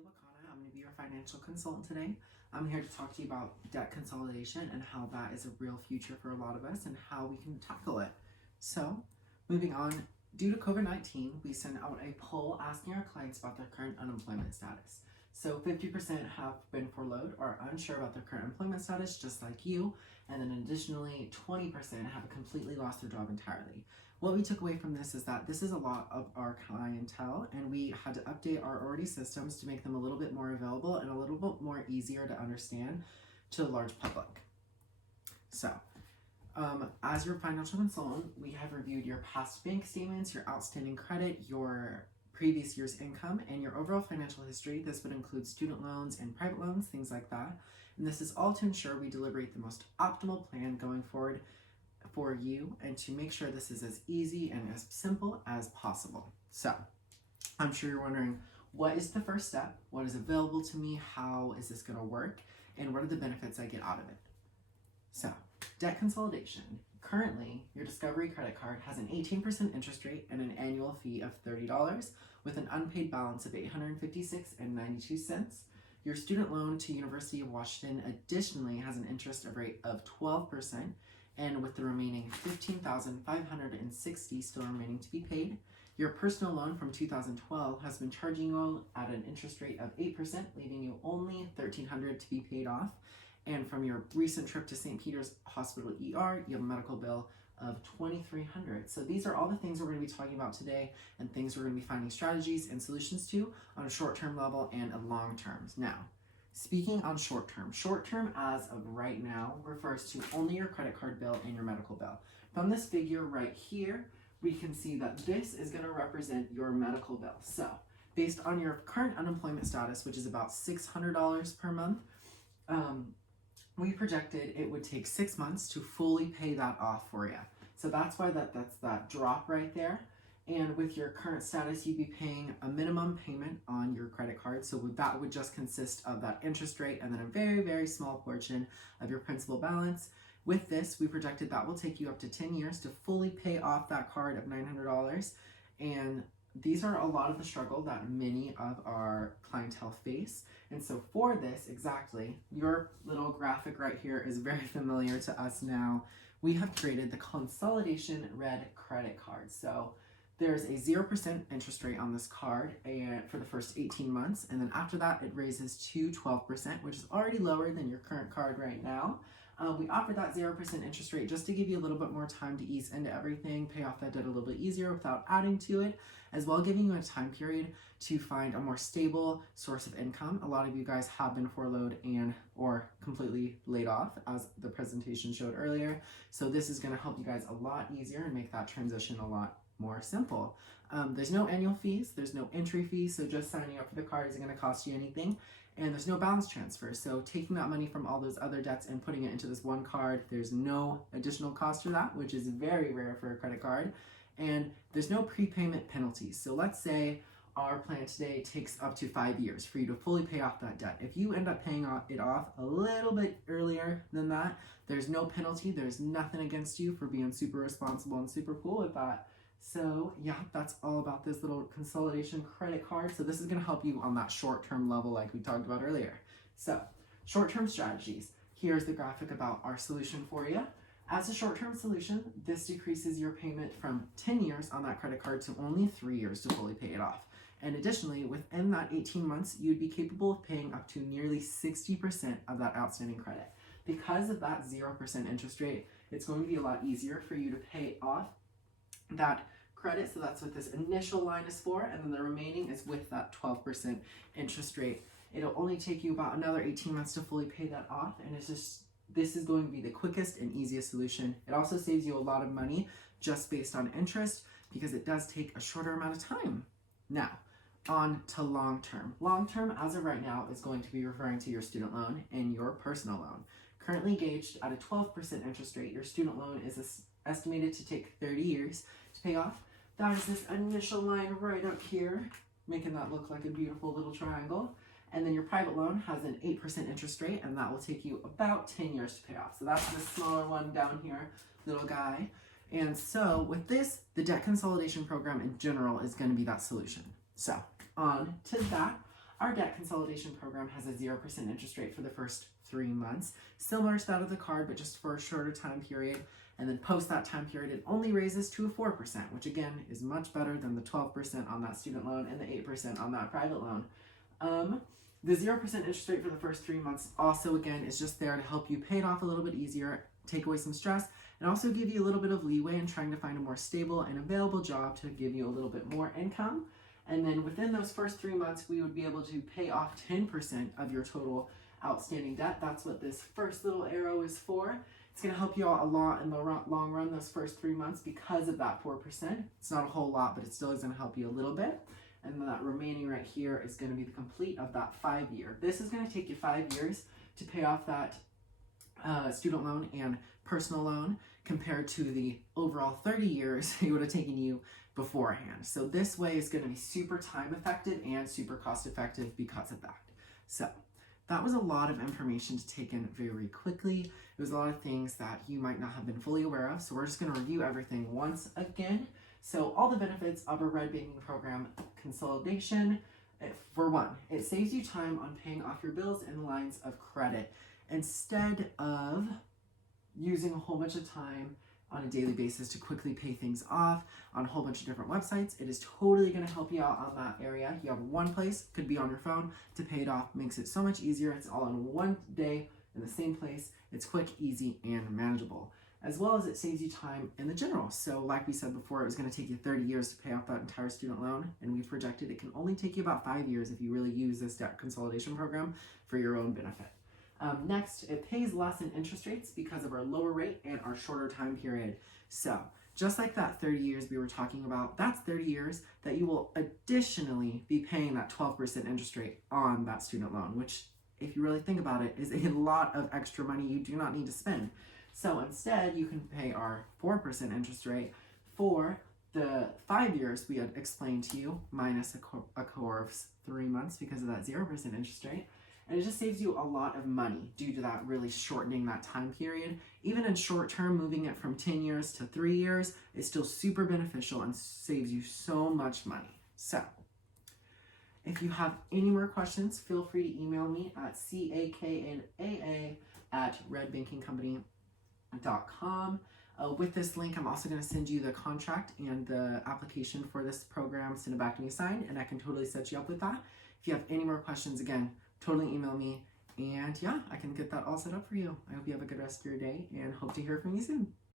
Akana. I'm going to be your financial consultant today. I'm here to talk to you about debt consolidation and how that is a real future for a lot of us and how we can tackle it. So, moving on, due to COVID-19, we sent out a poll asking our clients about their current unemployment status. So 50% have been furloughed or unsure about their current employment status, just like you, and then additionally 20% have completely lost their job entirely. What we took away from this is that this is a lot of our clientele, and we had to update our already systems to make them a little bit more available and a little bit more easier to understand to the large public. So, as your financial consultant, we have reviewed your past bank statements, your outstanding credit, your previous year's income, and your overall financial history. This would include student loans and private loans, things like that. And this is all to ensure we deliberate the most optimal plan going forward for you and to make sure this is as easy and as simple as possible. So, I'm sure you're wondering, what is the first step? What is available to me? How is this going to work? And what are the benefits I get out of it? So, debt consolidation. Currently, your Discovery credit card has an 18% interest rate and an annual fee of $30 with an unpaid balance of $856.92. Your student loan to University of Washington additionally has an interest rate of 12%, and with the remaining $15,560 still remaining to be paid. Your personal loan from 2012 has been charging you at an interest rate of 8%, leaving you only $1,300 to be paid off. And from your recent trip to St. Peter's Hospital ER, you have a medical bill of $2,300. So these are all the things we're going to be talking about today and things we're going to be finding strategies and solutions to on a short-term level and a long-term. Now, speaking on short-term as of right now refers to only your credit card bill and your medical bill. From this figure right here, we can see that this is going to represent your medical bill. So, based on your current unemployment status, which is about $600 per month, we projected it would take 6 months to fully pay that off for you. So that's why that's that drop right there. And with your current status, you'd be paying a minimum payment on your credit card. So that would just consist of that interest rate and then a very, very small portion of your principal balance. With this, we projected that will take you up to 10 years to fully pay off that card of $900. And these are a lot of the struggle that many of our clientele face. And so for this, exactly, your little graphic right here is very familiar to us now. We have created the Consolidation Red credit card. So there's a 0% interest rate on this card and for the first 18 months. And then after that, it raises to 12%, which is already lower than your current card right now. We offer that 0% interest rate just to give you a little bit more time to ease into everything, pay off that debt a little bit easier without adding to it, as well giving you a time period to find a more stable source of income. A lot of you guys have been furloughed and or completely laid off, as the presentation showed earlier. So this is going to help you guys a lot easier and make that transition a lot more simple. There's no annual fees, there's no entry fees, so just signing up for the card isn't going to cost you anything. And there's no balance transfer. So taking that money from all those other debts and putting it into this one card, there's no additional cost for that, which is very rare for a credit card. And there's no prepayment penalties. So let's say our plan today takes up to 5 years for you to fully pay off that debt. If you end up paying it off a little bit earlier than that, there's no penalty. There's nothing against you for being super responsible and super cool with that. So yeah, that's all about this little consolidation credit card. So this is going to help you on that short-term level like we talked about earlier. So short-term strategies. Here's the graphic about our solution for you. As a short-term solution, this decreases your payment from 10 years on that credit card to only 3 years to fully pay it off. And additionally, within that 18 months, you'd be capable of paying up to nearly 60% of that outstanding credit. Because of that 0% interest rate, it's going to be a lot easier for you to pay off that credit. So that's what this initial line is for, and then the remaining is with that 12% interest rate. It'll only take you about another 18 months to fully pay that off, and this is going to be the quickest and easiest solution. It also saves you a lot of money just based on interest because it does take a shorter amount of time. Now, on to long-term. Long-term, as of right now, is going to be referring to your student loan and your personal loan. Currently gauged at a 12% interest rate, your student loan is estimated to take 30 years to pay off. That is this initial line right up here, making that look like a beautiful little triangle. And then your private loan has an 8% interest rate, and that will take you about 10 years to pay off. So that's the smaller one down here, little guy. And so with this, the debt consolidation program in general is going to be that solution. So on to that. Our debt consolidation program has a 0% interest rate for the first 3 months, similar to that of the card, but just for a shorter time period. And then post that time period, it only raises to 4%, which again is much better than the 12% on that student loan and the 8% on that private loan. The 0% interest rate for the first 3 months also, again, is just there to help you pay it off a little bit easier, take away some stress, and also give you a little bit of leeway in trying to find a more stable and available job to give you a little bit more income. And then within those first 3 months, we would be able to pay off 10% of your total outstanding debt. That's what this first little arrow is for. It's going to help you out a lot in the long run, those first 3 months, because of that 4%. It's not a whole lot, but it still is going to help you a little bit. And then that remaining right here is going to be the complete of that 5-year. This is going to take you 5 years to pay off that student loan and personal loan, compared to the overall 30 years it would have taken you beforehand. So this way is going to be super time effective and super cost effective because of that. So that was a lot of information to take in very quickly. It was a lot of things that you might not have been fully aware of. So we're just going to review everything once again. So all the benefits of a Red Banking Program consolidation. For one, it saves you time on paying off your bills and lines of credit instead of using a whole bunch of time on a daily basis to quickly pay things off on a whole bunch of different websites. It is totally going to help you out on that area. You have one place, could be on your phone, to pay it off. Makes it so much easier. It's all in one day in the same place. It's quick, easy, and manageable. As well as it saves you time in the general. So like we said before, it was going to take you 30 years to pay off that entire student loan, and we've projected it can only take you about 5 years if you really use this debt consolidation program for your own benefit. Next, it pays less in interest rates because of our lower rate and our shorter time period. So just like that 30 years we were talking about, that's 30 years that you will additionally be paying that 12% interest rate on that student loan, which, if you really think about it, is a lot of extra money you do not need to spend. So instead, you can pay our 4% interest rate for the 5 years we had explained to you, minus a core of 3 months because of that 0% interest rate. And it just saves you a lot of money due to that really shortening that time period. Even in short term, moving it from 10 years to 3 years is still super beneficial and saves you so much money. So if you have any more questions, feel free to email me at CAKNAA@redbankingcompany.com. With this link, I'm also going to send you the contract and the application for this program, send it back to me signed, and I can totally set you up with that. If you have any more questions, again, totally email me, and yeah, I can get that all set up for you. I hope you have a good rest of your day and hope to hear from you soon.